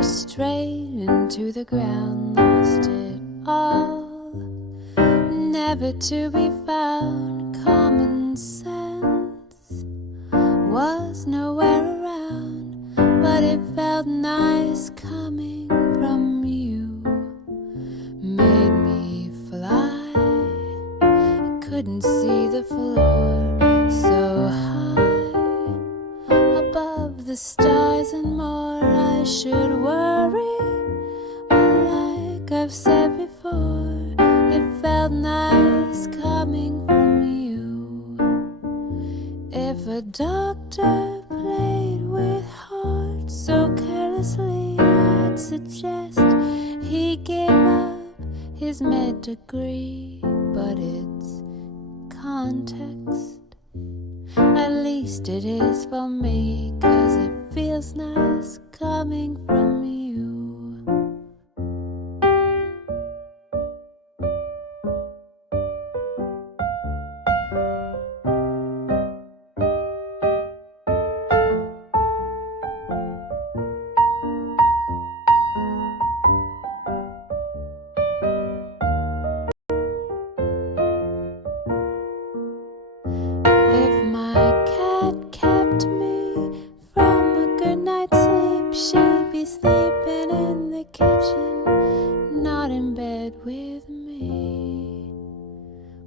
crashed straight into the ground, lost it all, never to be found. Common sense was nowhere around, but it felt nice coming from you. Made me fly, I couldn't see the floor, so high above the stars and more. I should worry, but like I've said before, it felt nice coming from you. If a doctor played with heart so carelessly, I'd suggest he gave up his med degree. But it's context, at least it is for me, 'cause it feels nice coming from you. If my cat kept me from a good night's sleep, she'd be sleeping in the kitchen, not in bed with me.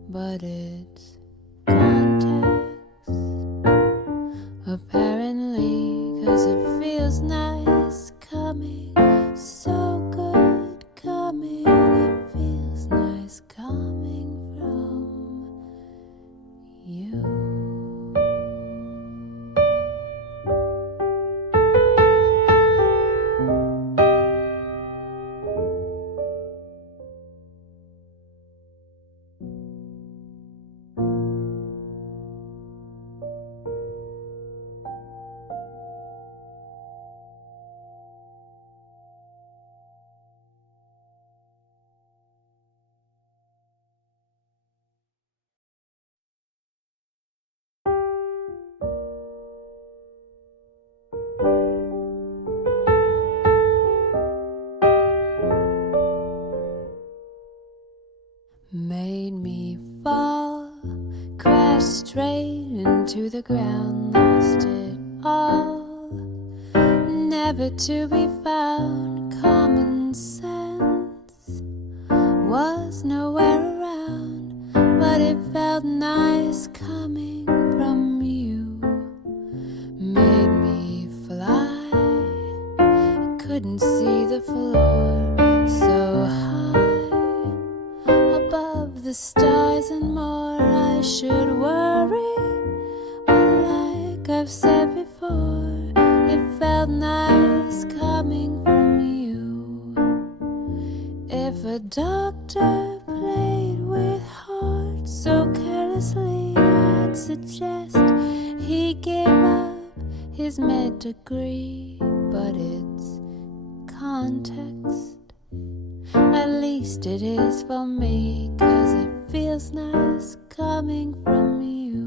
But it's context, apparently, 'cause it feels nice coming, so good coming. It feels nice coming from you. Made me fall, crashed straight into the ground, lost it all, never to be found. Common sense was nowhere around, but it felt nice coming from you. Made me fly, I couldn't see the floor, so high above the stars and more. I should worry, but like I've said before, it felt nice coming from you. If a doctor played with heart so carelessly, I'd suggest he gave up his med degree. But it's context, at least it is for me, 'cause it feels nice coming from you.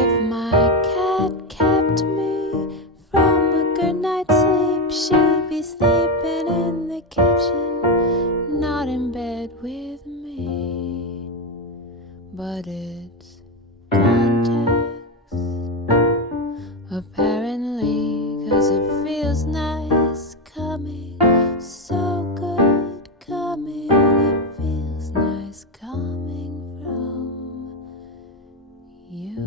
If my cat kept me from a good night's sleep, she'd be sleeping in the kitchen, not in bed with me. But it's context, apparently, 'cause it feels nice coming, so good coming. It feels nice coming from you.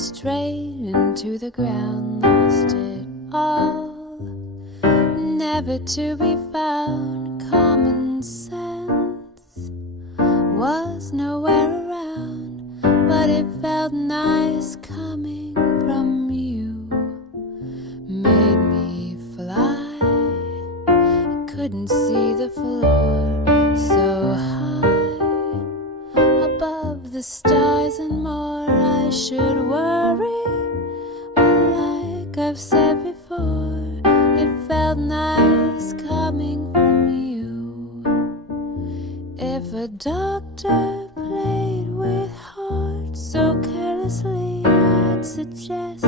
straight into the ground, lost it all, never to be found. Common sense was nowhere around, but it felt nice coming from you. Made me fly, I couldn't see the floor, so high above the stars and more. I should worry, but like I've said before, it felt nice coming from you. If a doctor played with heart so carelessly, I'd suggest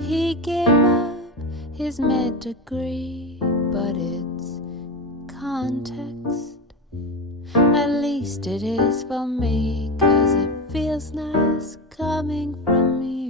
he gave up his med degree. But it's context, at least it is for me, 'cause it feels nice coming from you.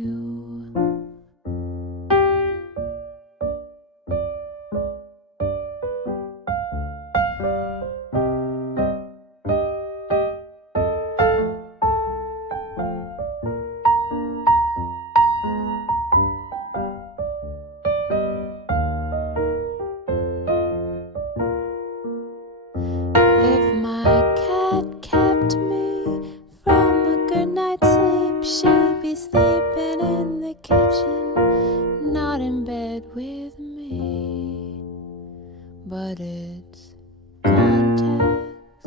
If my cat kept me from a good night's sleep, she'd be sleeping in the kitchen, not in bed with me. But it's context,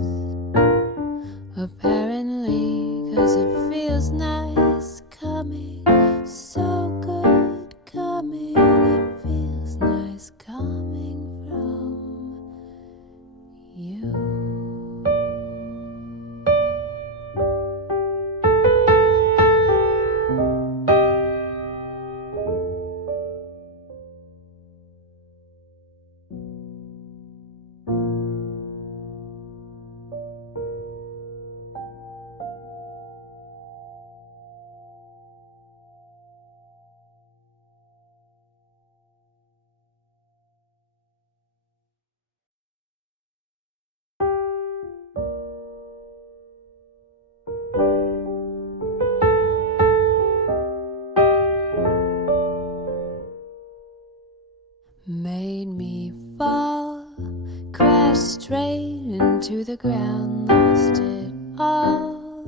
apparently, 'cause it feels nice coming, so good coming. It feels nice coming from you. Made me fall, crashed straight into the ground, lost it all,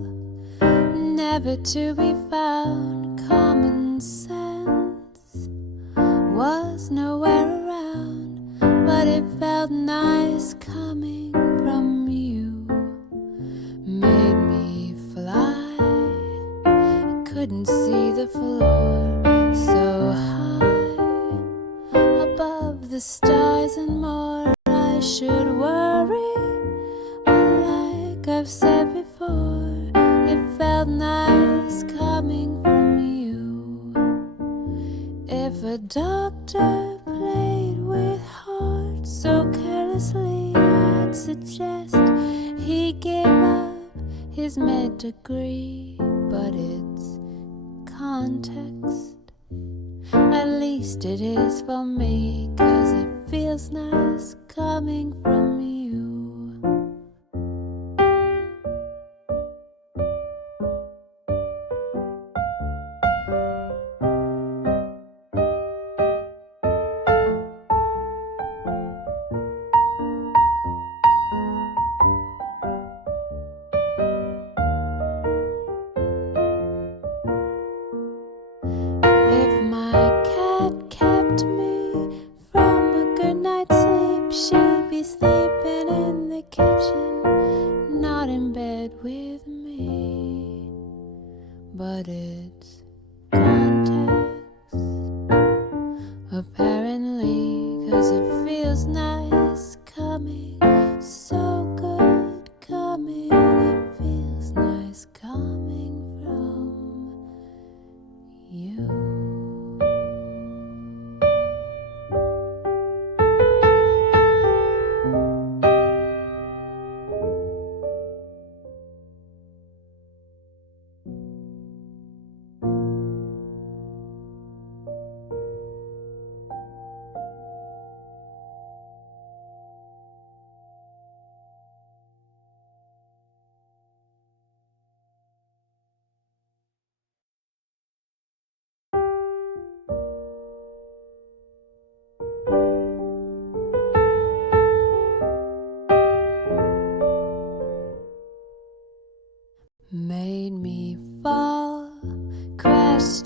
never to be found. Common sense was nowhere around, but it felt nice coming from you. Made me fly, I couldn't see the floor, so high above the stars and more. I should worry, but like I've said before, it felt nice coming from you. If a doctor played with heart so carelessly, I'd suggest he gave up his med degree. But it's context, at least it is for me, 'cause it feels nice coming from you. If my cat kept me from a good night's sleep, she'd be sleeping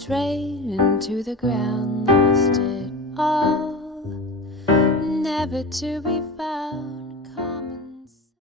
straight into the ground, lost it all, never to be found.